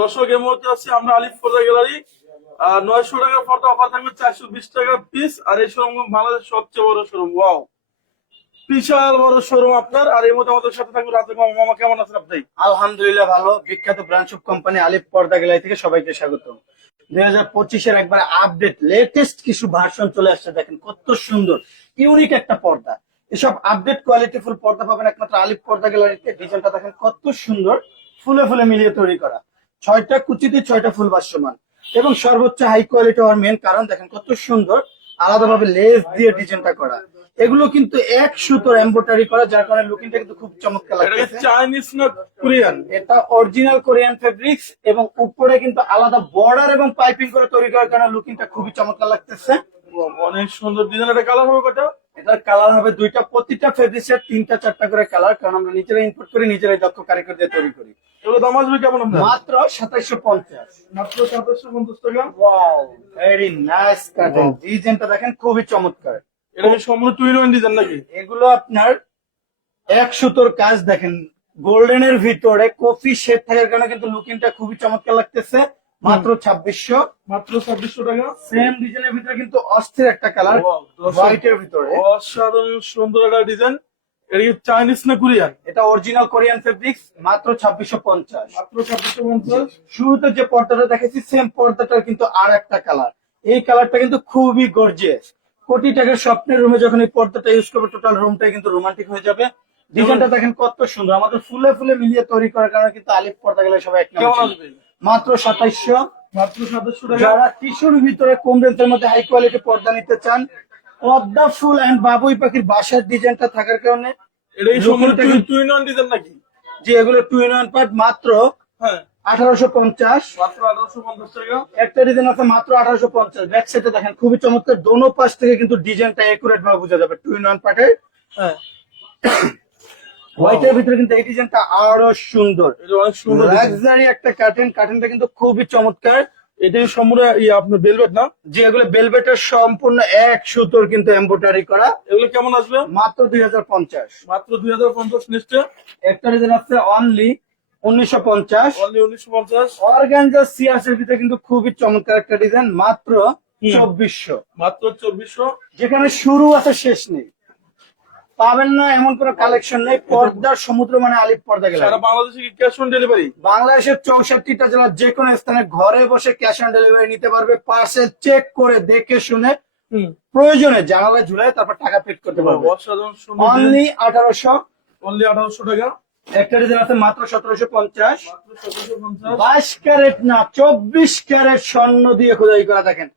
দর্শক, এই মুহূর্তে আমরা আলিফ গ্যালারি। নয়শো টাকার অফার থাকবে, চারশো বিশ টাকা পিস আর এই শোরুম বাংলাদেশের সবচেয়ে বড় শোরুম ওয়াও বিশাল বড় শোরুম আপনার, আর এই আমাদের সাথে থাকবে মামা। কেমন আছেন আপনি? আলহামদুলিল্লাহ ভালো। বিখ্যাত branch of company Alif Parda gallery থেকে সবাইকে স্বাগত। দুই হাজার পঁচিশের একবার আপডেট লেটেস্ট কিছু ভার্সন চলে আসছে, দেখেন কত সুন্দর ইউনিক একটা পর্দা। এসব আপডেট কোয়ালিটিফুল পর্দা পাবেন একমাত্র আলিফ পর্দা গ্যালারিতে। ডিজাইনটা দেখেন কত সুন্দর, ফুলে ফুলে মিলিয়ে তৈরি করা। ছয়টা কুচিতে ছয়টা ফুল ভাষ্যমান। এবং সর্বোচ্চ হাই কোয়ালিটি হওয়ার মেন কারণ দেখেন কত সুন্দর আলাদাভাবে লেস দিয়ে ডিজাইনটা করা। এগুলো কিন্তু এক সুতোর এম্বোটারি করা যার কারণে লুকিংটা কিন্তু খুব চমৎকার এটা চাইনিজ না কোরিয়ান এটা অরিজিনাল কোরিয়ান ফেব্রিক্স এবং উপরে কিন্তু আলাদা বর্ডার এবং পাইপিং করে তৈরি করার কারণে লুকিংটা খুবই চমৎকার লাগতেছে। অনেক সুন্দর ডিজাইন এটা কালার হবে কটা এটার কালার হবে দুইটা প্রতিটা ফেব্রিক্সের তিনটা চারটা করে কালার কারণ আমরা নিজেরাই ইনপুট করি নিজেরাই দক্ষ কারিগর দিয়ে তৈরি করি। এগুলো দাম আসবে কেমন মাত্র সাতাইশো পঞ্চাশ। মাত্র সাতাশশো পঞ্চাশ টাকা? ভেরি নাইস কাটেন ডিজাইনটা দেখেন খুবই চমৎকার। এটা সম্পূর্ণ টুইন ওয়ান ডিজাইন নাকি? এগুলো আপনার এক সুতোর কাজ দেখেন। গোল্ডেনের ভিতরে কফি শেড থাকার কারণে কিন্তু লুকিংটা খুবই চমৎকার লাগতেছে। মাত্র ছাব্বিশশো। মাত্র ছাব্বিশশো টাকা। সেম ডিজাইনের ভিতরে কিন্তু অস্থির একটা কালার হোয়াইটের ভিতরে। অসাধারণ সুন্দর একটা ডিজাইন এটা কি চাইনিজ না কোরিয়ান এটা অরিজিনাল কোরিয়ান ফেব্রিক্স মাত্র ছাব্বিশশো পঞ্চাশ। মাত্র ছাব্বিশশো পঞ্চাশ। শুরুতে যে পর্দাটা দেখেছি সেম পর্দাটার কিন্তু আর একটা কালার এই কালারটা কিন্তু খুবই গর্জিয়াস কোটি টাকার স্বপ্নের রুমে যখন এই পর্দাটা ইউজ করবে টোটাল রুমটাই কিন্তু রোমান্টিক হয়ে যাবে। ডিজাইনটা দেখেন কত সুন্দর। আমাদের ফুলে ফুলে মিলিয়ে তৈরি করার কারণে কিন্তু আলিফ পর্দা গেলে সবাই এক কেমন আসবে? মাত্র সাতাইশশো। মাত্র সাতাশশো টাকা। যারা টিস্যুর ভিতরে কম রেঞ্জের মধ্যে হাই কোয়ালিটি পর্দা নিতে চান পদ্মা ফুল এন্ড বাবুই পাখির বাসার ডিজাইনটা থাকার কারণে নাকি? যে এগুলো টু ইন ওয়ান পার্ট মাত্র হ্যাঁ। আঠারোশো পঞ্চাশ। মাত্র আঠারোশো পঞ্চাশ টাকা। একটা ডিজাইন আছে মাত্র আঠারোশো পঞ্চাশ। ব্যাক সাইডে দেখেন খুবই চমৎকার। দোনো পাশ থেকে কিন্তু ডিজাইনটা একুরেট ভাবে বোঝা যাবে টু ইন ওয়ান পার্টের। হ্যাঁ। হোয়াইটের ভিতরে কিন্তু এই ডিজাইনটা আরও সুন্দর। অনেক সুন্দর। লাক্সারি একটা কার্টেন কার্টেনটা কিন্তু খুবই চমৎকার। এটা সম্পূর্ণ ইয়ে আপনার বেলভেট না? যে এগুলো বেলভেটের সম্পূর্ণ এক সুতোর কিন্তু এম্বোটারি করা। এগুলো কেমন আসবে? মাত্র দুই হাজার পঞ্চাশ। মাত্র দুই হাজার পঞ্চাশ নিশ্চয় একটা ডিজাইন আছে অনলি উনিশশো পঞ্চাশ। অনলি উনিশশো পঞ্চাশ। অর্গানজা সিয়াসের ভিতরে কিন্তু খুবই চমৎকার একটা ডিজাইন মাত্র। চব্বিশশো। মাত্র চব্বিশশো। যেখানে শুরু আছে শেষ নেই। পাবেন না এমন কোন কালেকশন নেই। পর্দার সমুদ্র মানে আলিপ পর্দা গেলে। সারা বাংলাদেশে কি ক্যাশ অন ডেলিভারি বাংলাদেশের চৌষট্টিটা জেলার যে কোনো স্থানে ঘরে বসে ক্যাশ অন ডেলিভারি নিতে পারবে। পার্সেল চেক করে দেখে শুনে প্রয়োজনে জানালায় ঝুলে তারপর টাকা পেড করতে পারবে। অনলি আঠারোশো। অনলি আঠারোশো টাকা। একটা ডিজাইন আছে মাত্র সতেরোশো পঞ্চাশ। বাইশ ক্যারেট না চব্বিশ ক্যারেট স্বর্ণ দিয়ে খোদাই করা দেখেন।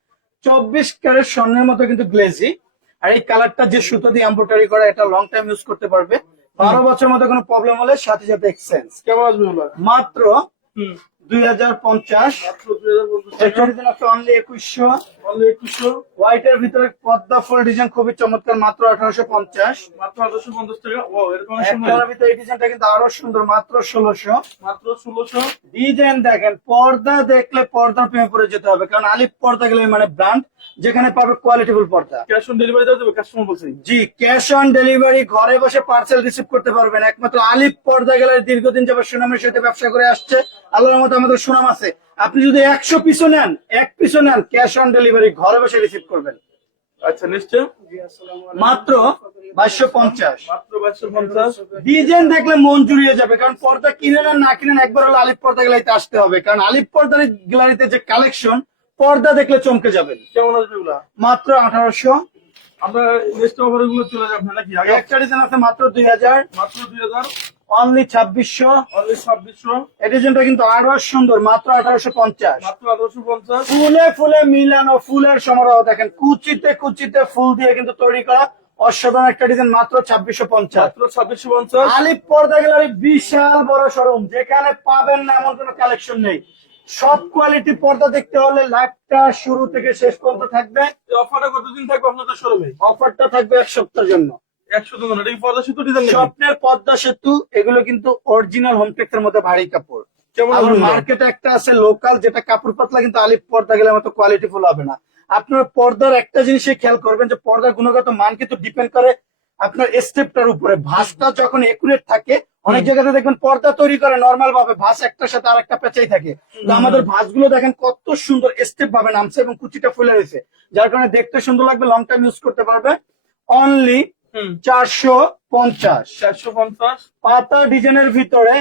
চব্বিশ ক্যারেট স্বর্ণের মতো কিন্তু গ্লেজি আর এই কালারটা যে সুতো দিয়ে এমব্রয়ডারি করা এটা লং টাইম ইউজ করতে পারবে। বারো বছর মধ্যে কোনো প্রবলেম হলে সাথে সাথে এক্সচেঞ্জ কেমন আসবে মাত্র হুম। দুই হাজার পঞ্চাশ। মাত্র দুই হাজার পঞ্চাশ। টাকা অনলি একুশশো। অনলি একুশশো। ভিতরে পদ্মা ফুল ডিজাইন খুবই চমৎকার মাত্র আঠারোশো পঞ্চাশ। মাত্র আঠারোশো পঞ্চাশ টাকা। ও এরকম অনেক সুন্দর একটার ভিতরে এই ডিজাইনটা কিন্তু আরও সুন্দর মাত্র ষোলোশো। মাত্র ষোলোশো। ডিজাইন দেখেন পর্দা দেখলে পর্দার প্রেমে পড়ে যেতে হবে কারণ আলিপ পর্দা গেলে মানে ব্র্যান্ড যেখানে পাবে কোয়ালিটিফুল পর্দা। ক্যাশ অন ডেলিভারি দেওয়া যাবে কাস্টমার বলছি। জি ক্যাশ অন ডেলিভারি ঘরে বসে পার্সেল রিসিভ করতে পারবেন। একমাত্র আলিপ পর্দা গেলে দীর্ঘদিন যাবত সুনামের সাথে ব্যবসা করে আসছে। আল্লাহর মতো আমাদের সুনাম আছে। আপনি যদি একশো পিসও নেন এক পিসও নেন ক্যাশ অন ডেলিভারি ঘরে বসে রিসিভ করবেন। আচ্ছা নিশ্চয়? মাত্র বাইশশো পঞ্চাশ। মাত্র বাইশশো পঞ্চাশ? ডিজাইন দেখলে মন জুড়িয়ে যাবে কারণ পর্দা কিনে নেন না কিনেন একবার হলো আলিপ পর্দা গ্যালারিতে আসতে হবে। কারণ আলিপ পর্দা গ্যালারিতে যে কালেকশন পর্দা দেখলে চমকে যাবেন। কেমন আসবে এগুলা? মাত্র আঠারোশো। আমরা নেক্সট অফারগুলো চলে যাব নাকি? আগে একটা ডিজাইন আছে মাত্র দুই হাজার। মাত্র দুই হাজার? অনলি ছাব্বিশশো। অনলি ছাব্বিশশো। এই ডিজাইনটা কিন্তু আরও সুন্দর মাত্র আঠারোশো পঞ্চাশ। মাত্র আঠারোশো পঞ্চাশ। ফুলে ফুলে মিলানো ফুলের সমারোহ দেখেন কুচিতে কুচিতে ফুল দিয়ে কিন্তু তৈরি করা অসাধারণ একটা ডিজাইন মাত্র ছাব্বিশশো পঞ্চাশ। মাত্র ছাব্বিশশো পঞ্চাশ। আলিপ পর্দা গ্যালারি বিশাল বড় শোরুম যেখানে পাবেন না এমন কোনো কালেকশন নেই। সব কোয়ালিটি পর্দা দেখতে হলে লাইভটা শুরু থেকে শেষ পর্যন্ত থাকবে। অফারটা কতদিন থাকবে আপনাদের শোরুমে অফারটা থাকবে এক সপ্তাহের জন্য। স্বপ্নের পদ্মা সেতু এগুলো কিন্তু অরিজিনাল এর মধ্যে ভারী কাপড়। আর মার্কেটে একটা আছে লোকাল যেটা কাপড় পাতলা কিন্তু পর্দা গেলে মতো কোয়ালিটি ফুল হবে না। আপনার পর্দার একটা জিনিসে খেয়াল করবেন যে পর্দার গুণগত মান কিন্তু ডিপেন্ড করে আপনার স্টেপটার উপরে। ভাঁজটা যখন একুরেট থাকে অনেক জায়গাতে দেখবেন পর্দা তৈরি করে নর্মাল ভাবে ভাঁজ একটার সাথে আর একটা পেঁচাই থাকে। তো আমাদের ভাঁজগুলো দেখেন কত সুন্দর স্টেপ ভাবে নামছে এবং কুচিটা ফুলে রয়েছে। যার কারণে দেখতে সুন্দর লাগবে লং টাইম ইউজ করতে পারবে। অনলি হুম চারশো পঞ্চাশ। চারশো পঞ্চাশ। পাতা ডিজাইনের ভিতরে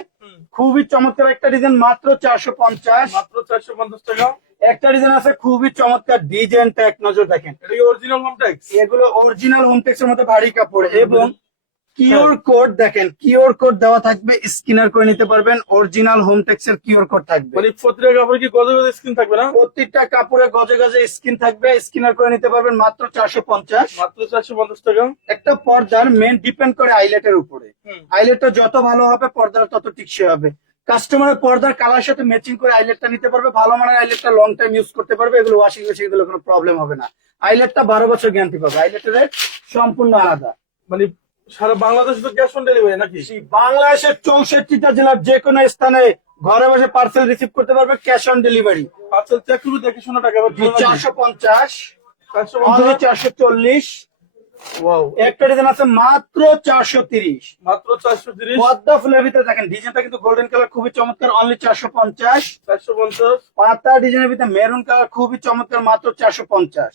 খুবই চমৎকার একটা ডিজাইন মাত্র চারশো পঞ্চাশ। মাত্র চারশো পঞ্চাশ টাকা। একটা ডিজাইন আছে খুবই চমৎকার ডিজাইনটা এক নজর দেখেন এগুলো অরিজিনাল হোম ট্যাক্স এগুলো অরিজিনাল হোমটেক্স এর মধ্যে ভারী কাপড় এবং কিওর কোড দেখেন কিওর কোড দেওয়া থাকবে স্ক্যানার করে নিতে পারবেন অরিজিনাল হোমটেক্স এর কিওর কোড থাকবে। মানে প্রতিটা কাপড়ে কি গজে গজে স্ক্রিন থাকবে না? প্রত্যেকটা কাপড়ে গজে গজে স্ক্রিন থাকবে স্ক্যানার করে নিতে পারবেন মাত্র চারশো পঞ্চাশ। মাত্র চারশো পঞ্চাশ টাকা। একটা পর্দার মেন ডিপেন্ড করে আইলেটের উপরে। আইলেটটা যত ভালো হবে পর্দাটা তত টিকসই হবে। কাস্টমারের পর্দার কালার সাথে ম্যাচিং করে আইলেটটা নিতে পারবে ভালো মানের আইলেটটা লং টাইম ইউজ করতে পারবে এগুলো ওয়াশিং মেশিন এগুলো কোনো প্রবলেম হবে না। আইলেটটা বারো বছর গ্যারান্টি পাবে। আইলেটের সম্পূর্ণ আলাদা। মানে সারা বাংলাদেশ তো ক্যাশ অন ডেলিভারি নাকি? বাংলাদেশের চৌষট্টিটা জেলার যে কোনো স্থানে ঘরে বসে পার্সেল রিসিভ করতে পারবে cash on delivery parcel check করবি দেখে শোনা টাকা চারশো পঞ্চাশ চারশো চল্লিশ। একটা ডিজাইন আছে মাত্র চারশো তিরিশ। মাত্র চারশো তিরিশ? পদ্মা ফুলের ভিতরে দেখেন ডিজাইনটা কিন্তু গোল্ডেন কালার খুবই চমৎকার অনলি চারশো পঞ্চাশ। চারশো পঞ্চাশ? পাতা ডিজাইনের ভিতরে মেরুন কালার খুবই চমৎকার মাত্র চারশো পঞ্চাশ।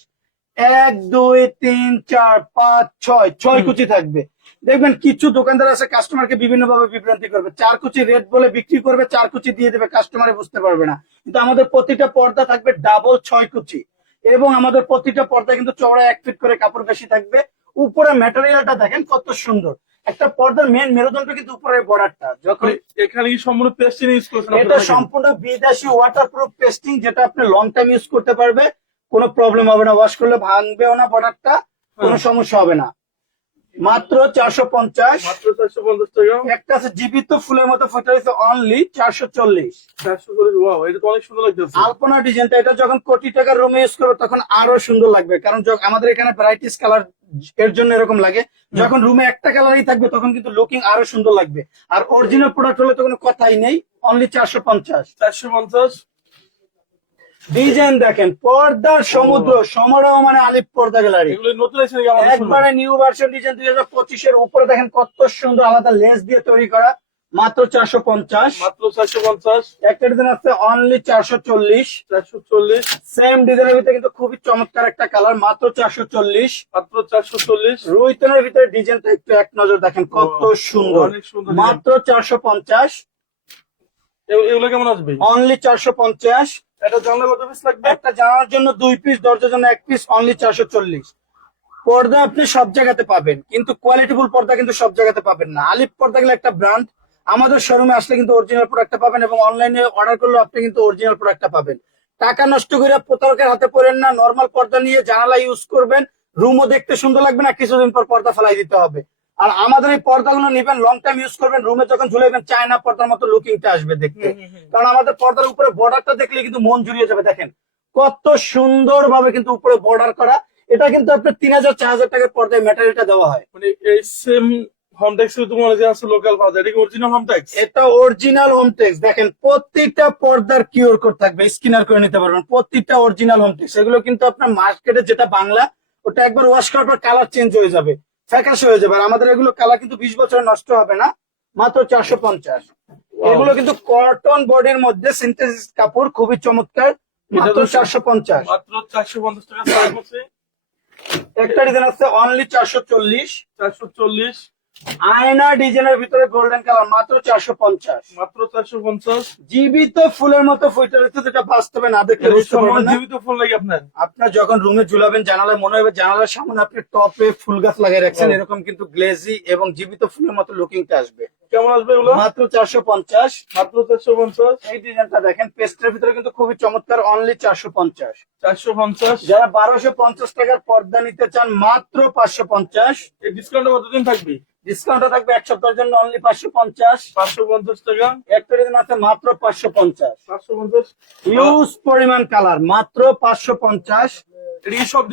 এক দুই তিন চার পাঁচ ছয় ছয়। কুচি থাকবে। দেখবেন কিছু দোকানদার আছে কাস্টমারকে বিভিন্ন ভাবে বিভ্রান্তি করবে। চার কুচি রেট বলে বিক্রি করবে চার কুচি দিয়ে দেবে কাস্টমারে বুঝতে পারবে না। কিন্তু আমাদের প্রতিটা পর্দা থাকবে ডাবল ছয় কুচি। এবং আমাদের প্রতিটা পর্দা কিন্তু চওড়া এক ফিট করে কাপড় বেশি থাকবে। উপরে ম্যাটেরিয়ালটা দেখেন কত সুন্দর। একটা পর্দার মেন মেরুদণ্ড কিন্তু উপরে বর্ডারটা যখন মানে এখানে কি সম্পূর্ণ পেস্টিং ইউজ করছেন এটা সম্পূর্ণ বিদেশি ওয়াটারপ্রুফ পেস্টিং যেটা আপনি লং টাইম ইউজ করতে পারবে। কোনো প্রবলেম হবে না। ওয়াশ করলে ভাঙবেও না বর্ডারটা কোনো সমস্যা হবে না। মাত্র চারশো পঞ্চাশ। মাত্র চারশো পঞ্চাশ টাকা। একটা আছে জীবিত ফুলের মতো ফটো অনলি চারশো চল্লিশ। চারশো ওয়াও এটা তো অনেক সুন্দর লাগতেছে। আলপনা ডিজাইনটা এটা যখন কোটি টাকার রুমে ইউজ করবে তখন আরও সুন্দর লাগবে। কারণ যখন আমাদের এখানে ভ্যারাইটিস কালারের জন্য এরকম লাগে যখন রুমে একটা কালারই থাকবে তখন কিন্তু লুকিং আরও সুন্দর লাগবে। আর অরিজিনাল প্রোডাক্ট হলে তো কোনো কথাই নেই অনলি চারশো পঞ্চাশ। চারশো পঞ্চাশ। ডিজাইন দেখেন পর্দার সমুদ্র সমারোহ মানে আলিপ পর্দা গ্যালারি। একবারে নিউ ভার্সন ডিজাইন দুই হাজার পঁচিশের উপরে দেখেন কত সুন্দর আলাদা লেস দিয়ে তৈরি করা মাত্র চারশো পঞ্চাশ। মাত্র চারশো পঞ্চাশ। একটা ডিজাইন আছে অনলি চারশো চল্লিশ। চারশো চল্লিশ। সেম ডিজাইনের ভিতরে কিন্তু খুবই চমৎকার একটা কালার মাত্র চারশো চল্লিশ। মাত্র চারশো চল্লিশ। রুইতনের ভিতরে ডিজাইনটা একটু এক নজর দেখেন কত সুন্দর। মাত্র চারশো পঞ্চাশ। এগুলো কেমন আসবে? অনলি চারশো পঞ্চাশ। এটা জানলা জানার জন্য দুই পিস দরজার এক পিস অনলি চারশো চল্লিশ। পর্দা আপনি সব জায়গাতে পাবেন, কিন্তু পর্দা কিন্তু সব জায়গাতে পাবেন না। আলিফ পর্দা গেলে একটা আমাদের শোরুমে আসলে কিন্তু অরিজিনাল পাবেন এবং অনলাইনে অর্ডার আপনি কিন্তু অরিজিনাল পাবেন। টাকা নষ্ট করে প্রতারকের হাতে পড়েন না নর্মাল পর্দা নিয়ে জানালা ইউজ করবেন রুমও দেখতে সুন্দর লাগবে না, কিছুদিন পর পর্দা ফেলাই দিতে হবে। আর আমাদের এই পর্দাগুলো নিবেন লং টাইম ইউজ করবেন রুমে যখন ঝুলাইবেন চায়না পর্দার মতো লুকিংটা আসবে দেখতে। কারণ আমাদের পর্দার উপরে বর্ডারটা দেখলে কিন্তু মন জুড়িয়ে যাবে দেখেন। কত সুন্দর ভাবে কিন্তু উপরে বর্ডার করা। এটা কিন্তু আপনার তিন হাজার চার হাজার টাকার পর্দায় ম্যাটেরিয়ালটা দেওয়া হয়। মানে এই সেম হোম ট্যাক্স তোমার যে আছে লোকাল বাজার এটা কি অরিজিনাল হোম ট্যাক্স এটা অরিজিনাল হোম টেক্স দেখেন প্রত্যেকটা পর্দার কিওর কোড থাকবে স্কিনার করে নিতে পারবেন। প্রত্যেকটা অরিজিনাল হোম টেক্স এগুলো কিন্তু আপনার মার্কেটে যেটা বাংলা ওটা একবার ওয়াশ করার পর কালার চেঞ্জ হয়ে যাবে। ফ্যাকাশে হয়ে যাবে। আর আমাদের এগুলো কালার কিন্তু বিশ বছর নষ্ট হবে না মাত্র চারশো পঞ্চাশ। এগুলো কিন্তু কটন বডির মধ্যে সিনথেসিস কাপড় খুবই চমৎকার মাত্র চারশো পঞ্চাশ। মাত্র চারশো পঞ্চাশ টাকা একটা ডিজাইন আছে অনলি চারশো চল্লিশ। চারশো চল্লিশ। আয়না ডিজাইনের ভিতরে গোল্ডেন কালার মাত্র চারশো পঞ্চাশ। মাত্র চারশো পঞ্চাশ। জীবিত ফুলের মতো ফুইটা রয়েছে যেটা বাস্তবে না না। জীবিত ফোন লাগে আপনার? আপনার যখন রুমে ঝুলাবেন জানালায় মনে হবে জানালার সামনে আপনি টপে ফুল গাছ লাগিয়ে রাখছেন এরকম কিন্তু গ্লেজি এবং জীবিত ফুলের মতো লুকিংটা আসবে। কেমন আসবে এগুলো? মাত্র চারশো পঞ্চাশ। মাত্র চারশো পঞ্চাশ। এই ডিজাইনটা দেখেন পেস্টের ভিতরে কিন্তু খুবই চমৎকার অনলি চারশো পঞ্চাশ। চারশো পঞ্চাশ। যারা বারোশো পঞ্চাশ টাকার পর্দা নিতে চান মাত্র পাঁচশো পঞ্চাশ। এই ডিসকাউন্টে কতদিন থাকবে? ডিসকাউন্ট থাকবে এক সপ্তাহের জন্য অনলি পাঁচশো পঞ্চাশ। পাঁচশো পঞ্চাশ টাকা। আছে মাত্র পাঁচশো পঞ্চাশ। পাঁচশো পঞ্চাশ? হিউজ পরিমাণ কালার মাত্র পাঁচশো পঞ্চাশ। সব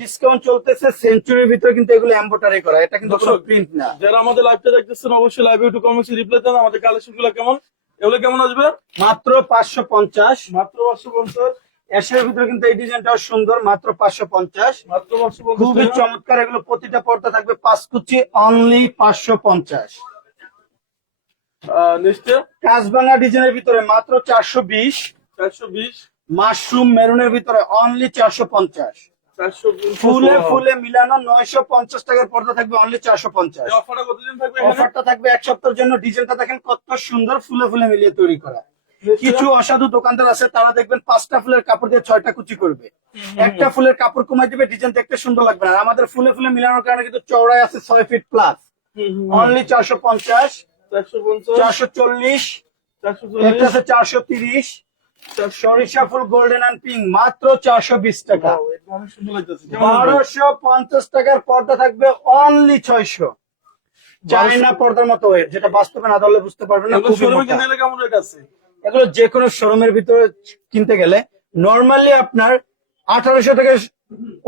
ডিসকাউন্ট চলতেছে সেঞ্চুরির ভিতরে কিন্তু এগুলো করা এটা কিন্তু কোনো প্রিন্ট না। যারা আমাদের লাইভটা দেখতেছেন অবশ্যই লাইভ একটু কমেন্টে রিপ্লাই দেন আমাদের কালেকশনগুলো কেমন? এগুলো কেমন আসবে? মাত্র পাঁচশো পঞ্চাশ। মাত্র পাঁচশো পঞ্চাশ। অ্যাশের ভিতরে কিন্তু এই ডিজাইনটাও সুন্দর মাত্র পাঁচশো পঞ্চাশ। খুবই চমৎকার এগুলো প্রতিটা পর্দা থাকবে পাঁচ কুচি অনলি পাঁচশো পঞ্চাশ। আহ, ডিজাইনের ভিতরে মাত্র চারশো বিশ। চারশো বিশ। মাশরুম মেরুনের ভিতরে অনলি চারশো পঞ্চাশ। ফুলে ফুলে মিলানো নয়শো পঞ্চাশ টাকার পর্দা থাকবে অনলি চারশো পঞ্চাশ। অফারটা থাকবে এক সপ্তাহের জন্য। ডিজাইনটা দেখেন কত সুন্দর ফুলে ফুলে মিলিয়ে তৈরি করা। কিছু অসাধু দোকানদার আছে তারা দেখবেন পাঁচটা ফুলের কাপড় দিয়ে ছয়টা কুচি করবে। একটা ফুলের কাপড় কমাই দিবে ডিজাইন দেখতে সুন্দর লাগবে আর আমাদের ফুলে ফুলে মিলানোর কারণে কিন্তু চওড়ায় আছে ছয় ফিট প্লাস অনলি চারশো পঞ্চাশ চারশো চল্লিশ চারশো তিরিশ সরিষা ফুল গোল্ডেন অ্যান্ড পিঙ্ক মাত্র চারশো বিশ টাকা? বারোশো পঞ্চাশ টাকার পর্দা থাকবে অনলি ছয়শো। চাইনা পর্দার মতো weight, যেটা বাস্তবে না ধরলে বুঝতে পারবেন না এগুলো যে কোনো শোরুমের ভিতরে কিনতে গেলে নর্মালি আপনার আঠারোশো থেকে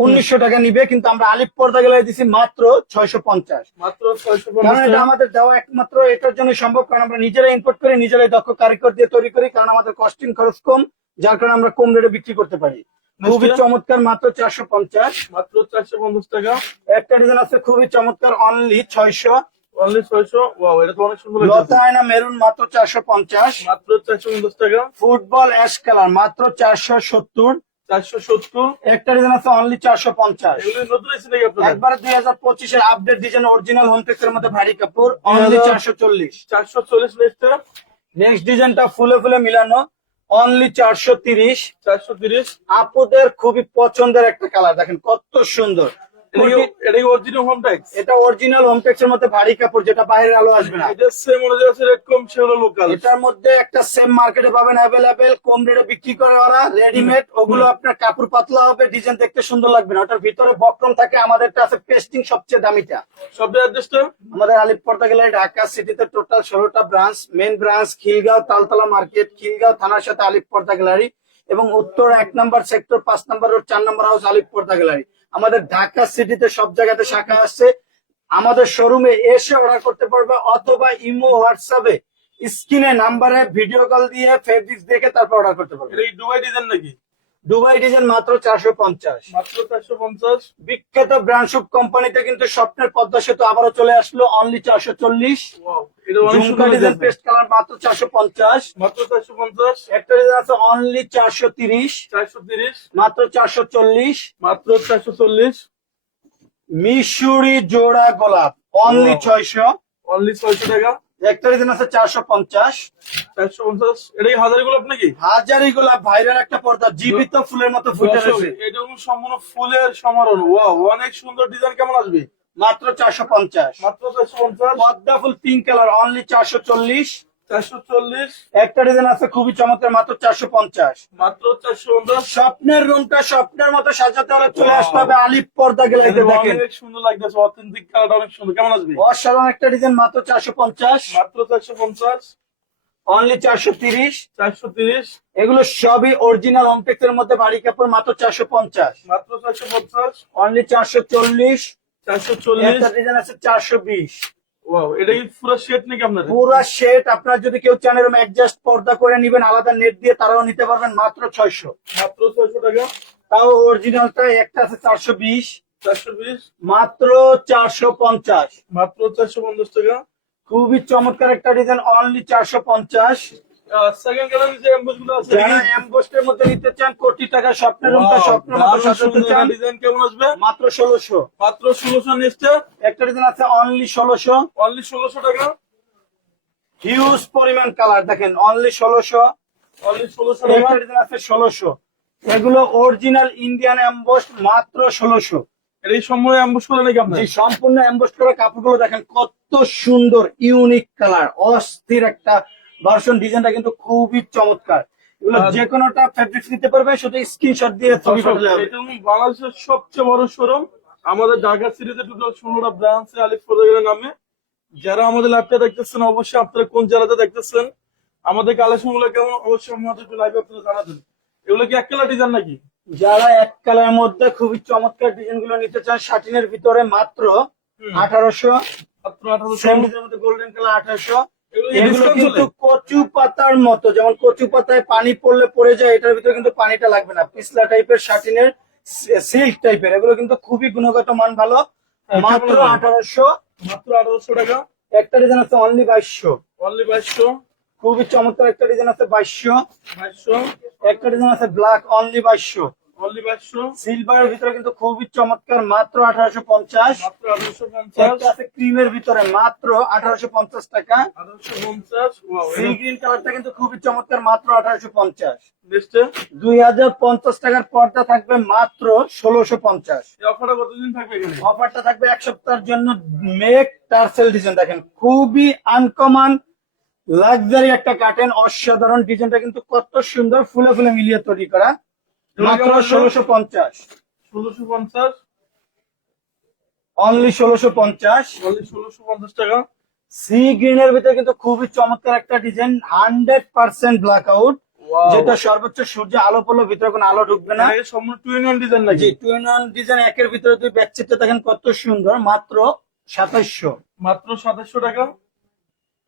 উনিশশো টাকা নিবে কিন্তু আমরা আলিপ পর্দা গেলে দিছি মাত্র ছয়শো পঞ্চাশ। মাত্র ছয়শো কারণ এটা আমাদের দেওয়া একমাত্র এটার জন্য সম্ভব কারণ আমরা নিজেরাই ইম্পোর্ট করি নিজেরাই দক্ষ কারিগর দিয়ে তৈরি করি কারণ আমাদের কস্টিং খরচ কম যার কারণে আমরা কম রেটে বিক্রি করতে পারি। খুবই চমৎকার মাত্র চারশো পঞ্চাশ। মাত্র চারশো পঞ্চাশ টাকা। একটা ডিজাইন আছে খুবই চমৎকার অনলি ছয়শো। অনলি ছয়শো? ওয়াও এটা তো অনেক সুন্দর লতা আয়না মেরুন মাত্র টাকা। ফুটবল অ্যাশ কালার মাত্র চারশো সত্তর। চারশো সত্তর। একটা ডিজাইন আছে অনলি এগুলো নতুন এসে নাকি আপনাদের? একবারে দুই হাজার পঁচিশের আপডেট ডিজাইন অরিজিনাল মধ্যে ভারী কাপড় অনলি চারশো চল্লিশ। চারশো চল্লিশ নেক্সটটা নেক্সট ডিজাইনটা ফুলে ফুলে মিলানো অনলি চারশো তিরিশ। চারশো তিরিশ। আপুদের খুবই পছন্দের একটা কালার দেখেন কত সুন্দর। এটা এটা অরিজিনাল হোম ট্যাক্স এটা অরিজিনাল হোমটেক্স এর মধ্যে ভারী কাপড় যেটা বাইরের আলো আসবে না। এটা সেম অনুযায়ী আছে রেট কম সেগুলো লোকাল এটার মধ্যে একটা সেম মার্কেটে পাবেন অ্যাভেলেবেল কম রেটে বিক্রি করে ওরা রেডিমেড ওগুলো আপনার কাপড় পাতলা হবে ডিজাইন দেখতে সুন্দর লাগবে না। ওটার ভিতরে বক্রম থাকে আমাদেরটা আছে পেস্টিং সবচেয়ে দামিটা। অ্যাড্রেসটা আমাদের ঢাকা সিটিতে টোটাল ষোলোটা branch main branch Khilgaon Taltala market Khilgaon থানার সাথে আলিপ পর্দা গ্যালারি এবং উত্তর এক নম্বর সেক্টর পাঁচ নম্বর রোড চার নম্বর হাউস আলিপ পর্দা গ্যালারি আমাদের ঢাকা সিটিতে সব জায়গাতে শাখা আসছে। আমাদের শোরুমে এসে অর্ডার করতে পারবে অথবা ইমো, হোয়াটসঅ্যাপে স্ক্রিনে নাম্বারে ভিডিও কল দিয়ে ফেব্রিক্স দেখে তারপর অর্ডার করতে পারবে। এই দুবাই ডিজাইন নাকি? দুবাই ডিজাইন মাত্র চারশো পঞ্চাশ। মাত্র চারশো পঞ্চাশ। বিখ্যাত ব্র্যান্ড শুপ কোম্পানিতে কিন্তু স্বপ্নের পদ্মা সেতু আবারও চলে আসলো অনলি চারশো চল্লিশ। ডিজাইন পেস্ট কালার মাত্র চারশো পঞ্চাশ। মাত্র চারশো পঞ্চাশ। একটা ডিজাইন আছে অনলি চারশো তিরিশ। চারশো তিরিশ। মাত্র চারশো চল্লিশ। মাত্র চারশো চল্লিশ। মিশুরি জোড়া গোলাপ অনলি. ছয়শো। অনলি ছয়শো টাকা। একটা ডিজাইন আছে চারশো পঞ্চাশ। চারশো পঞ্চাশ? এটা হাজারি গোলাপ নাকি? হাজারি গোলাপ ভাইরাল একটা পর্দা জীবিত ফুলের মতো ফুল এটা সম্পূর্ণ ফুলের সমারোহ। ওয়াও অনেক সুন্দর ডিজাইন কেমন আসবে? মাত্র চারশো পঞ্চাশ। মাত্র চারশো পঞ্চাশ? পদ্মা ফুল পিঙ্ক কালার অনলি চারশো চল্লিশ। চারশো চল্লিশ। একটা ডিজাইন আছে খুবই চমৎকার মাত্র চারশো পঞ্চাশ। মাত্র চারশো পঞ্চাশ। স্বপ্নের রুমটা স্বপ্নের মতো সাজাতে হলে চলে আসতে হবে আলিপ পর্দা গেলাইতে দেখেন। অনেক সুন্দর লাগতেছে অথেন্টিক অনেক সুন্দর। কেমন আসবে? অসাধারণ একটা ডিজাইন মাত্র চারশো পঞ্চাশ। মাত্র চারশো পঞ্চাশ। অনলি চারশো তিরিশ। চারশো তিরিশ। এগুলো সবই অরিজিনাল অমটেক্স এর মধ্যে ভারী কাপড় মাত্র চারশো পঞ্চাশ। মাত্র চারশো পঞ্চাশ। অনলি চারশো চল্লিশ। চারশো চল্লিশ। ডিজাইন আছে চারশো বিশ। ওয়াও এটা কি পুরো সেট নাকি আপনাদের? পুরা সেট আপনার যদি কেউ চান এরকম অ্যাডজাস্ট পর্দা করে নিবেন আলাদা নেট দিয়ে তারাও নিতে পারবেন মাত্র ছয়শো। মাত্র ছয়শো টাকা? তাও অরিজিনালটা একটা আছে চারশো বিশ। চারশো বিশ? মাত্র চারশো পঞ্চাশ। মাত্র চারশো পঞ্চাশ টাকা? খুবই চমৎকার একটা ডিজাইন অনলি চারশো পঞ্চাশ। সেকেন্ড কালার যে অ্যাম্বুস আছে। যারা এমবোস্টের মধ্যে নিতে চান কোটি টাকা স্বপ্নের রুমটা স্বপ্নের মতো সাজাতে চান। ডিজাইন কেমন আসবে? মাত্র ষোলোশো। মাত্র ষোলোশো নেক্সটে একটা ডিজাইন আছে অনলি ষোলোশো। অনলি ষোলোশো টাকা? হিউজ পরিমাণ কালার দেখেন অনলি অনলি একটা ডিজাইন আছে এগুলো অরিজিনাল ইন্ডিয়ান মাত্র ষোলোশো। এটা এই সময় অ্যাম্বুস করে নাকি সম্পূর্ণ এমবোস্ট করা কাপড়গুলো দেখেন কত সুন্দর ইউনিক কালার অস্থির একটা ভার্সন ডিজাইনটা কিন্তু খুবই চমৎকার। এগুলো যে কোনোটা ফেব্রিক্স নিতে পারবে শুধু স্ক্রিনশট দিয়ে ছবি পাঠালে হবে। এটা বাংলাদেশের সবচেয়ে বড় শোরুম আমাদের ঢাকা সিরিজে টোটাল ষোলোটা ব্রাঞ্চ আলিফ ফোরগের নামে যারা আমাদের ল্যাবটা দেখতেছেন অবশ্যই আপনারা কোন জেলাতে দেখতেছেন আমাদের কালেকশনগুলো কেমন অবশ্যই আমাদের একটু লাইভে আপনারা জানাবেন। এগুলো কি এক কালার ডিজাইন নাকি? যারা এক কালারের মধ্যে খুবই চমৎকার ডিজাইনগুলো নিতে চান শাটিনের ভিতরে মাত্র আঠারোশো মাত্র আঠারোশো। মধ্যে গোল্ডেন কালার আঠারোশো। এগুলো কিন্তু কচু পাতার মতো যেমন কচু পাতায় পানি পড়লে পড়ে যায় এটার ভিতরে কিন্তু পানিটা লাগবে না। পিছলা টাইপের শাটিনের সিল্ক টাইপের এগুলো কিন্তু খুবই গুণগত মান ভালো। হ্যাঁ, মাত্র আঠারোশো মাত্র আঠারোশো টাকা। একটা ডিজাইন আছে অনলি বাইশশো। অনলি বাইশশো। খুবই চমৎকার একটা ডিজাইন আছে বাইশশো। বাইশশো। একটা ডিজাইন আছে ব্ল্যাক অনলি বাইশশো। সিলভারের ভিতরে কিন্তু খুবই চমৎকার মাত্র আঠারোশো পঞ্চাশ। আছে ক্রিমের ভিতরে মাত্র আঠারোশো পঞ্চাশ টাকা। আঠারোশো পঞ্চাশ সি গ্রিন কালারটা কিন্তু খুবই চমৎকার মাত্র আঠারোশো পঞ্চাশ। দুই হাজার পঞ্চাশ টাকার পর্দা থাকবে মাত্র ষোলোশো পঞ্চাশ। অফারটা কতদিন থাকবে অফারটা থাকবে এক সপ্তাহের জন্য মেক টার্সেল ডিজাইন দেখেন খুবই আনকমন লাক্সারি একটা কাটেন অসাধারণ ডিজাইনটা কিন্তু কত সুন্দর ফুলে ফুলে মিলিয়ে তৈরি করা। মাত্র ষোলোশো পঞ্চাশ। ষোলোশো পঞ্চাশ। অনলি ষোলোশো পঞ্চাশ। অনলি ষোলোশো পঞ্চাশ টাকা। সি গ্রিনের ভিতরে কিন্তু খুবই চমৎকার একটা design hundred percent black out যেটা সর্বোচ্চ সূর্য আলো পড়ল ভিতরে কোনো আলো ঢুকবে না। সম্পূর্ণ টু ইন ওয়ান ডিজাইন নাকি? জি টু ইন ওয়ান ডিজাইন একের ভিতরে দুই ব্যাকচেটটা দেখেন কত সুন্দর মাত্র সাতাশশো মাত্র সাতাশশো টাকা।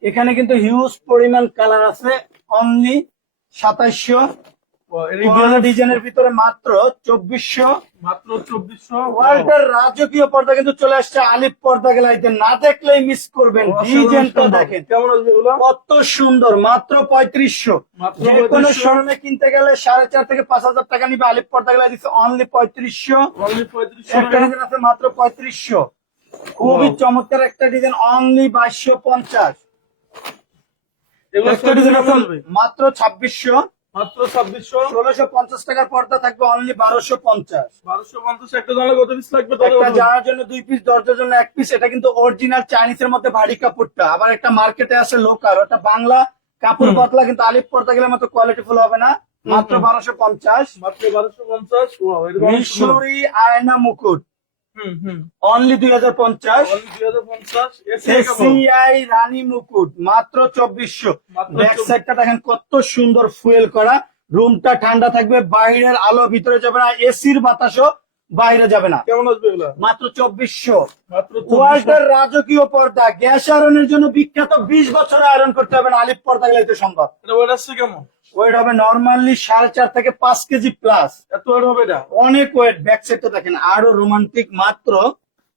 এখানে কিন্তু হিউজ পরিমাণ কালার আছে অনলি সাতাশশো কি ডিজাইনের ভিতরে মাত্র চব্বিশশো মাত্র চব্বিশশো ওয়ার্ল্ডের রাজকীয় পর্দা কিন্তু চলে আসছে আলিপ পর্দা গেলাইতে না দেখলেই মিস করবেন। ডিজাইনটা দেখেন। কেমন আসবে কত সুন্দর মাত্র পঁয়ত্রিশশো। যে কোনো 3500 শোরুমে কিনতে গেলে সাড়ে চার থেকে পাঁচ হাজার টাকা নিবে আলিপ পর্দা গেলাই দিচ্ছে অনলি পঁয়ত্রিশশো। অনলি পঁয়ত্রিশশো একটা ডিজাইন আছে মাত্র পঁয়ত্রিশশো। খুবই চমৎকার একটা ডিজাইন অনলি বাইশশো পঞ্চাশ। মাত্র ছাব্বিশশো। মাত্র ছাব্বিশশো। ষোলোশো পঞ্চাশ টাকার পর্দা থাকবে অনলি বারোশো পঞ্চাশ। বারোশো পঞ্চাশ একটা জানলে কত পিস লাগবে একটা জানার জন্য দুই পিস দরজার জন্য এক পিস এটা কিন্তু অরিজিনাল চাইনিজের মধ্যে ভারী কাপড়টা। আবার একটা মার্কেটে আছে লোকাল ওটা বাংলা। কাপড়। পাতলা কিন্তু আলিপ পর্দা গেলে মতো কোয়ালিটি ফুল হবে না। মাত্র বারোশো পঞ্চাশ। মাত্র বারোশো পঞ্চাশ। মিশরি আয়না মুকুট। অনলি দুই হাজার পঞ্চাশ। অনলি দুই হাজার পঞ্চাশ। এর থেকে কেমন? সিআই রানী মুকুট মাত্র চব্বিশশো। ব্যাক সাইডটা দেখেন কত সুন্দর ফুয়েল করা। রুমটা ঠান্ডা থাকবে বাইরের আলো ভিতরে যাবে না এসির বাতাসও বাইরে যাবে না। কেমন আসবে মাত্র চব্বিশশো। মাত্র ওয়ার্ল্ডের রাজকীয় পর্দা গ্যাস আয়রনের জন্য বিখ্যাত বিশ বছর আয়রন করতে হবে না আলিপ পর্দা গেলে সম্ভব। কেমন? ওয়েট হবে নর্মালি সাড়ে চার থেকে পাঁচ কেজি প্লাস এত ওয়েট হবে এটা? অনেক ওয়েট ব্যাক সাইডটা দেখেন আরও রোমান্টিক মাত্র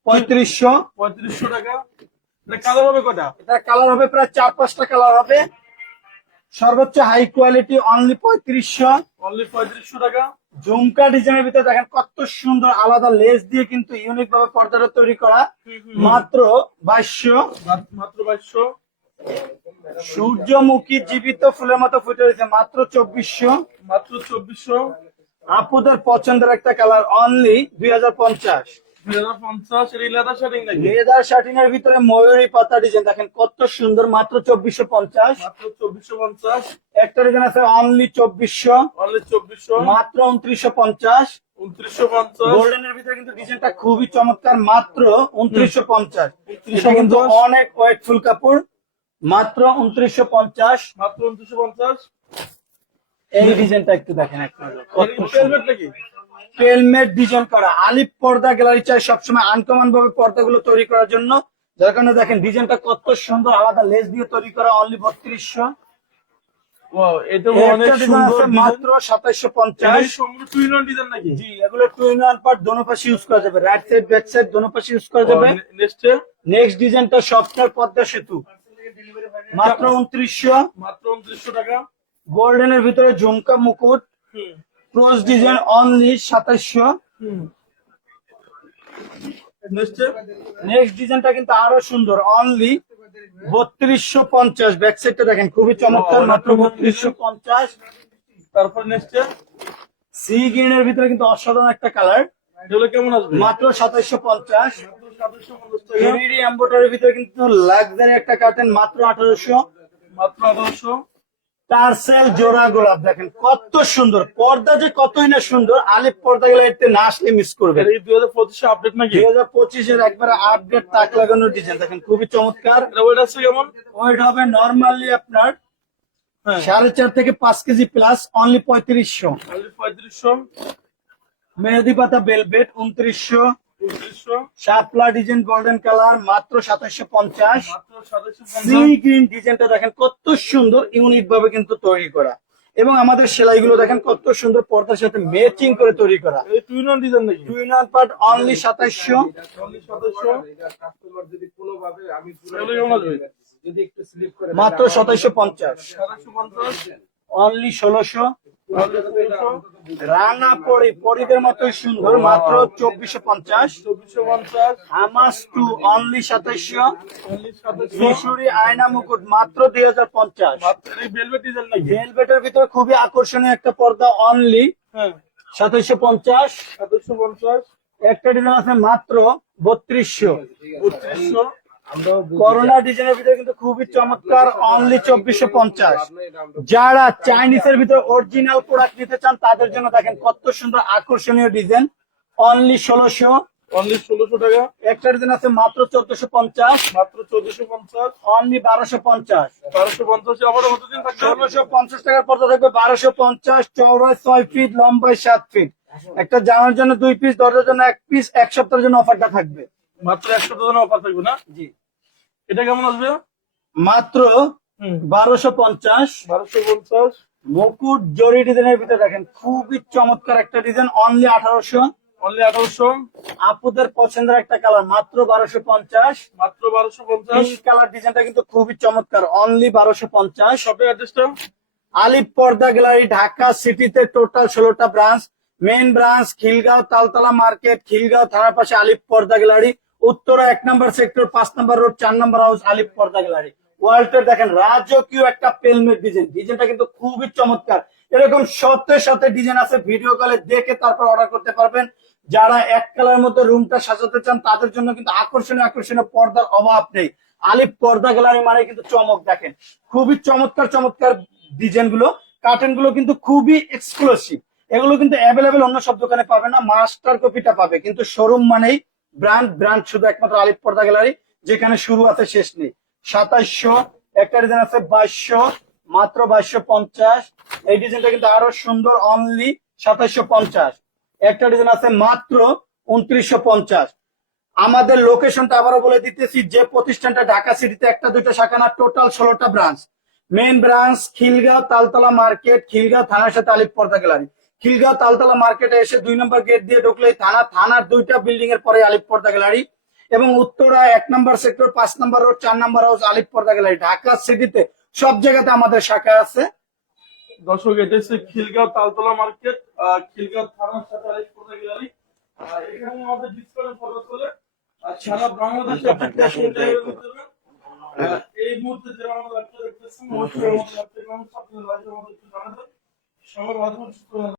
পঁয়ত্রিশশো। পঁয়ত্রিশশো টাকা। কালার হবে কটা? এটা কালার হবে প্রায় চার পাঁচটা কালার হবে। সর্বোচ্চ হাই কোয়ালিটি অনলি পঁয়ত্রিশশো। অনলি পঁয়ত্রিশশো টাকা। ঝুমকা ডিজাইনের ভিতরে দেখেন কত সুন্দর আলাদা লেস দিয়ে কিন্তু ইউনিক ভাবে পর্দাটা তৈরি করা। মাত্র বাইশশো। মাত্র বাইশশো। সূর্যমুখী জীবিত ফুলের মতো ফুটে রয়েছে মাত্র চব্বিশশো। মাত্র চব্বিশশো। আপুদের পছন্দের একটা কালার অনলি দুই হাজার পঞ্চাশ। লেদার শার্টিং ভিতরে ময়ূরী পাতা ডিজাইন দেখেন কত সুন্দর মাত্র চব্বিশশো পঞ্চাশ। চব্বিশশো পঞ্চাশ। একটা ডিজাইন আছে অনলি চব্বিশশো। অনলি চব্বিশশো। মাত্র উনত্রিশশো পঞ্চাশ। উনত্রিশশো পঞ্চাশ। ভিতরে কিন্তু ডিজাইনটা খুবই চমৎকার মাত্র উনত্রিশশো পঞ্চাশ। 2950 এটা কিন্তু অনেক ওয়েটফুল কাপড়। মাত্র উনত্রিশশো পঞ্চাশ। মাত্র উনত্রিশশো পঞ্চাশ? এই ডিজাইনটা একটু দেখেন হেলমেট ডিজাইন করা। আলিপ পর্দা গ্যালারি চাই সবসময় আনকমন ভাবে পর্দাগুলো তৈরি করার জন্য। যার কারণে দেখেন ডিজাইনটা কত সুন্দর আলাদা লেস দিয়ে তৈরি করা অনলি বত্রিশশো। মাত্র সাতাইশশো পঞ্চাশ। ডিজাইন নাকি? জি এগুলো টু ইন ওয়ান পার্ট দোনো পাশে ইউজ করা যাবে। রাইট সাইড ব্যাক সাইড দোনো পাশে ইউজ করা যাবে। নেক্সটে ডিজাইনটা পদ্মা সেতু। মাত্র উনত্রিশশো। মাত্র উনত্রিশশো টাকা? গোল্ডেনের ভিতরে ঝুমকা মুকুট ক্রস ডিজাইন অনলি সাতাইশশো হুম। নেক্সটে ডিজাইনটা কিন্তু আরও সুন্দর অনলি বত্রিশশো পঞ্চাশ। ব্যাক সাইডটা দেখেন খুবই চমৎকার মাত্র বত্রিশশো পঞ্চাশ। তারপর নেক্সটে সি গ্রিনের ভিতরে কিন্তু অসাধারণ একটা কালার এগুলো কেমন আসবে? মাত্র সাতাইশশো পঞ্চাশ। মাত্র সাতশো পঞ্চাশ টাকা। হেভি এম্বোটারির ভিতরে কিন্তু লাক্সারি একটা কাটেন মাত্র আঠারোশো। মাত্র আঠারোশো। টার্সেল জোড়া গোলাপ দেখেন কত সুন্দর। পর্দা যে কতই না সুন্দর আলিপ পর্দা গুলো এতে না আসলে মিস করবে। দুই হাজার পঁচিশে আপডেট নাকি? দুই হাজার পঁচিশের একবারে আপডেট তাক লাগানোর ডিজাইন দেখেন খুবই চমৎকার। ওয়েট আছে কেমন? ওয়েট হবে নর্মালি আপনার হ্যাঁ। সাড়ে চার থেকে পাঁচ কেজি প্লাস অনলি পঁয়ত্রিশশো। পঁয়ত্রিশশো। মেহেদি পাতা বেলভেট উনত্রিশশো। শাপলা ডিজাইন গোল্ডেন কালার মাত্র সাতাশশো পঞ্চাশ। সি গ্রিন ডিজাইনটা দেখেন কত সুন্দর ইউনিক ভাবে কিন্তু তৈরি করা। এবং আমাদের সেলাইগুলো দেখেন কত সুন্দর পর্দার সাথে ম্যাচিং করে তৈরি করা। টুইন অন ডিজাইন নাকি? টু ইন পার্ট অনলি সাতাশশো অনলি সাতাশশো কাস্টমার যদি কোনোভাবে আমি পুরো- এগুলো কেমন আসবে যদি একটু স্লিপ করে মাত্র সাতাশশো পঞ্চাশ। সাতাশশো পঞ্চাশ। অনলি ষোলোশো। রানা পরি পরিদের মতোই সুন্দর মাত্র চব্বিশশো পঞ্চাশ। চব্বিশশো পঞ্চাশ। হামাস টু অনলি অনলি মিশরি আয়না মুকুট মাত্র দুই হাজার পঞ্চাশ ভেলভেটের ভিতরে খুবই আকর্ষণীয় একটা পর্দা অনলি। হ্যাঁ। সাতাশশো পঞ্চাশ। সাতাশশো পঞ্চাশ। একটা ডিজাইন আছে মাত্র বত্রিশশো। বত্রিশশো। করোনা ডিজাইনের ভিতরে কিন্তু খুবই চমৎকার অনলি চব্বিশশো পঞ্চাশ। যারা চাইনিজের ভিতরে অরিজিনাল প্রোডাক্ট নিতে চান তাদের জন্য দেখেন কত সুন্দর আকর্ষণীয় ডিজাইন অনলি ষোলোশো। অনলি ষোলোশো টাকা। একটা ডিজাইন আছে মাত্র চোদ্দশো পঞ্চাশ। মাত্র চোদ্দশো পঞ্চাশ। অনলি বারোশো পঞ্চাশ। বারোশো পঞ্চাশ আবার কতদিন থাকবে? ষোলোশো পঞ্চাশ টাকার পর্দা থাকবে বারোশো পঞ্চাশ চৌড়ায় ছয় ফিট লম্বায় সাত ফিট একটা জামার জন্য দুই পিস দরজার জন্য এক পিস এক সপ্তাহের জন্য অফারটা থাকবে। মাত্র একশো টাকা অফার থাকবে না? জি। এটা কেমন আসবে? মাত্র বারোশো পঞ্চাশ। বারোশো পঞ্চাশ। মুকুট জরি ডিজাইনের ভিতরে দেখেন খুবই চমৎকার একটা ডিজাইন অনলি আঠারোশো। অনলি আঠারোশো। আপুদের পছন্দের একটা কালার মাত্র বারোশো পঞ্চাশ। মাত্র বারোশো পঞ্চাশ। কালার ডিজাইনটা কিন্তু খুবই চমৎকার অনলি বারোশো পঞ্চাশ। শপের অ্যাড্রেসটা আলিপ পর্দা গ্যালারি ঢাকা সিটিতে টোটাল ষোলোটা branch main branch Khilgaon Taltala market Khilgaon থানার পাশে আলিপ পর্দা গ্যালারি। উত্তরা এক নম্বর সেক্টর, পাঁচ নম্বর রোড, চার নম্বর হাউস, আলিপ পর্দা গ্যালারি। ওয়ার্ল্ডের দেখেন, রাজকীয় একটা পেলমেট ডিজাইন। ডিজাইনটা কিন্তু খুবই চমৎকার। এরকম সত্যের সাথে ডিজাইন আছে, ভিডিও কলে দেখে তারপর অর্ডার করতে পারবেন। যারা এক কালার মতো রুমটা সাজাতে চান, তাদের জন্য কিন্তু আকর্ষণীয় আকর্ষণীয় পর্দার অভাব নেই। আলিপ পর্দা গ্যালারি মানে কিন্তু চমক, দেখেন। খুবই চমৎকার চমৎকার ডিজাইনগুলো কার্টেনগুলো কিন্তু খুবই এক্সক্লুসিভ এগুলো কিন্তু অ্যাভেলেবেল অন্য সব দোকানে পাবে না মাস্টার কপিটা পাবে। কিন্তু শোরুম মানেই ব্র্যান্ড ব্র্যান্ড শুধু একমাত্র আলিপ পর্দা গ্যালারি, যেখানে শুরু আছে, শেষ নেই। সাতাইশশো, একটা ডিজাইন আছে বাইশশো, মাত্র বাইশশো পঞ্চাশ। এই ডিজাইনটা কিন্তু আরও সুন্দর অনলি সাতাইশশো পঞ্চাশ। একটা ডিজাইন আছে মাত্র উনত্রিশশো পঞ্চাশ। আমাদের লোকেশনটা আবারও বলে দিতেছি, যে প্রতিষ্ঠানটা ঢাকা সিটিতে একটা, দুইটা শাখা না, টোটাল ষোলোটা branch. Main branch Khilgaon, Taltala market, Khilgaon থানার সাথে আলিপ পর্দা গ্যালারি। খিলগাঁও তালতলা মার্কেটে এসে দুই নম্বর গেট দিয়ে ঢুকলে থানা থানার দুইটা বিল্ডিং এর পরে আলিপ পর্দা গ্যালারি এবং উত্তরা এক নম্বর সেক্টর পাঁচ নম্বর রোড চার নম্বর হাউস আলিপ পর্দা গ্যালারি। ঢাকা সিটিতে সব জায়গাতে আমাদের শাখা আছে। দর্শক এটা হচ্ছে খিলগাঁও তালতলা মার্কেট খিলগাঁও থানার সাথে আলিপুর গ্যালারি। এখানে আমাদের ডিসকাউন্ট চলে আর সারা বাংলাদেশে আপনি ক্যাশ অন ডেলিভারি দিতে পারবেন আহ, এই মুহূর্তে যারা আমাদের ব্যবসা দেখতেছেন অবশ্যই আমাদের ব্যবসা আপনাদের সবার মাধ্যমে